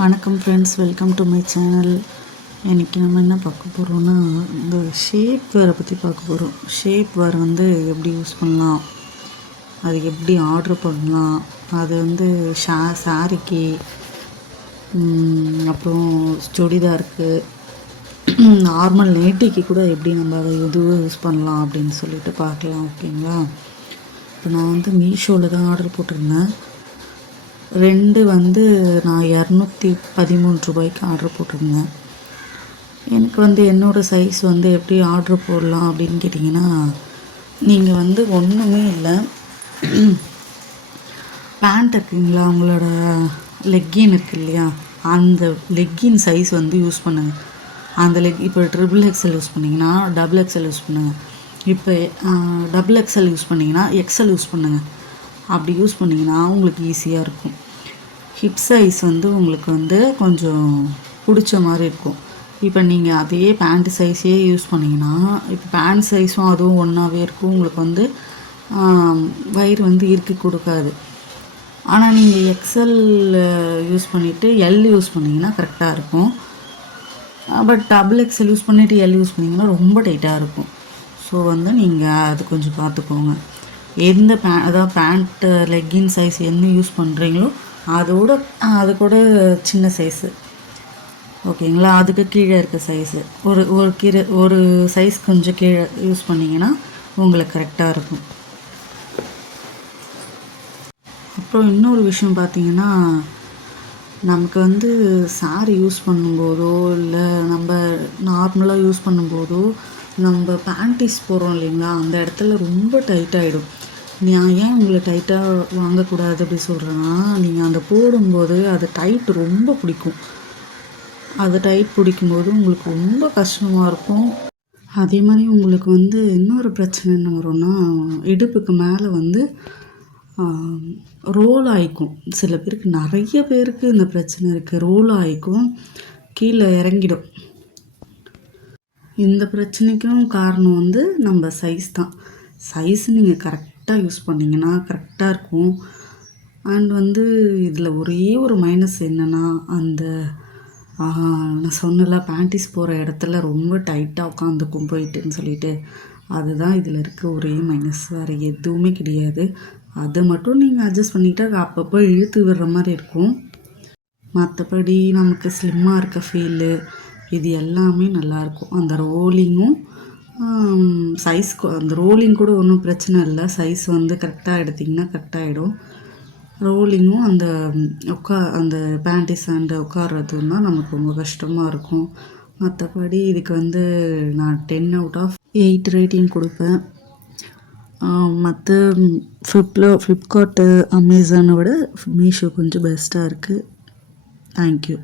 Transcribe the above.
வணக்கம் friends, welcome to my channel. இன்றைக்கி நம்ம என்ன பார்க்க போகிறோம்னா, இந்த ஷேப் வேரை பற்றி பார்க்க போகிறோம். ஷேப் வேர் வந்து எப்படி யூஸ் பண்ணலாம், அது எப்படி ஆர்டர் பண்ணலாம், அது வந்து சாரிக்கு, அப்புறம் சுடிதாருக்கு, நார்மல் நேட்டிக்கு கூட எப்படி நம்ம அதை எதுவும் யூஸ் பண்ணலாம் அப்படின்னு சொல்லிட்டு பார்க்கலாம். ஓகேங்களா? இப்போ நான் வந்து மீஷோவில் தான் ஆர்டர் போட்டிருந்தேன். 2 வந்து நான் 213 ரூபாய்க்கு ஆர்டர் போட்டிருந்தேன். எனக்கு வந்து என்னோடய சைஸ் வந்து எப்படி ஆர்டர் போடலாம் அப்படின்னு கேட்டிங்கன்னா, நீங்கள் வந்து ஒன்றுமே இல்லை, பேண்ட் இருக்குங்களா, உங்களோட லெக்கின் இருக்குது இல்லையா, அந்த லெக்கின் சைஸ் வந்து யூஸ் பண்ணுங்கள். அந்த இப்போ XXL யூஸ் பண்ணிங்கன்னா XXL யூஸ் பண்ணுங்கள். இப்போ XXL யூஸ் பண்ணிங்கன்னா XL யூஸ் பண்ணுங்கள். அப்படி யூஸ் பண்ணிங்கன்னா உங்களுக்கு ஈஸியாக இருக்கும். ஹிப் சைஸ் வந்து உங்களுக்கு வந்து கொஞ்சம் பிடிச்ச மாதிரி இருக்கும். இப்போ நீங்கள் அதே பேண்ட் சைஸே யூஸ் பண்ணிங்கன்னா, இப்போ பேண்ட் சைஸும் அதுவும் ஒன்றாவே இருக்கும். உங்களுக்கு வந்து வயிறு வந்து இறுக்கி கொடுக்காது. ஆனால் நீங்கள் XL யூஸ் பண்ணிவிட்டு L யூஸ் பண்ணிங்கன்னா கரெக்டாக இருக்கும். பட் XXL யூஸ் பண்ணிவிட்டு L யூஸ் பண்ணிங்கன்னா ரொம்ப டைட்டாக இருக்கும். ஸோ வந்து நீங்கள் அது கொஞ்சம் பார்த்துக்கோங்க. எந்த அதாவது பேண்ட்டு லெக்கின் சைஸ் என்ன யூஸ் பண்ணுறீங்களோ அது கூட சின்ன சைஸு, ஓகேங்களா, அதுக்கு கீழே இருக்க சைஸு ஒரு சைஸ் கொஞ்சம் கீழே யூஸ் பண்ணிங்கன்னா உங்களுக்கு கரெக்டாக இருக்கும். அப்புறம் இன்னொரு விஷயம் பார்த்தீங்கன்னா, நமக்கு வந்து சாரி யூஸ் பண்ணும்போதோ இல்லை நம்ம நார்மலாக யூஸ் பண்ணும்போதோ நம்ம பேண்டீஸ் போடுறோம் இல்லைங்களா, அந்த இடத்துல ரொம்ப டைட்டாகிடும். நான் ஏன் உங்களை டைட்டாக வாங்கக்கூடாது அப்படி சொல்கிறேன்னா, நீங்கள் அந்த போடும்போது அது டைட் ரொம்ப பிடிக்கும். அது டைட் பிடிக்கும்போது உங்களுக்கு ரொம்ப கஷ்டமாக இருக்கும். அதே மாதிரி உங்களுக்கு வந்து இன்னொரு பிரச்சனை என்ன வரும்னா, இடுப்புக்கு மேலே வந்து ரோல் ஆகிக்கும். சில பேருக்கு, நிறைய பேருக்கு இந்த பிரச்சனை இருக்குது. ரோல் ஆகிக்கும், கீழே இறங்கிடும். இந்த பிரச்சனைக்கும் காரணம் வந்து நம்ம சைஸ் தான். சைஸ் நீங்கள் கரெக்டாக யூஸ் பண்ணிங்கன்னா கரெக்டாக இருக்கும். அண்ட் வந்து இதில் ஒரே ஒரு மைனஸ் என்னென்னா, அந்த நான் சொன்னல பேண்டீஸ் போகிற இடத்துல ரொம்ப டைட்டாக உட்காந்துக்கும் போயிட்டுன்னு சொல்லிட்டு, அதுதான் இதில் இருக்க ஒரே மைனஸ். வேறு எதுவுமே கிடையாது. அதை மட்டும் நீங்கள் அட்ஜஸ்ட் பண்ணிக்கிட்டால் அப்பப்போ இழுத்து விடுற மாதிரி இருக்கும். மற்றபடி நமக்கு ஸ்லிம்மாக இருக்க ஃபீலு இது எல்லாமே நல்லாயிருக்கும். அந்த ரோலிங்கும் அந்த ரோலிங் கூட ஒன்றும் பிரச்சனை இல்லை. சைஸ் வந்து கரெக்டாக எடுத்திங்கன்னா கரெக்டாகிடும். ரோலிங்கும் அந்த பேண்டீஸ் அண்ட் உட்கார்றதும் தான் நமக்கு ரொம்ப கஷ்டமாக இருக்கும். மற்றபடி இதுக்கு வந்து நான் 10 out of 8 ரேட்டிங் கொடுப்பேன். மற்ற ஃப்ளிப்கார்ட்டு, அமேசானை விட மீஷோ கொஞ்சம் பெஸ்ட்டாக இருக்குது. தேங்க்யூ.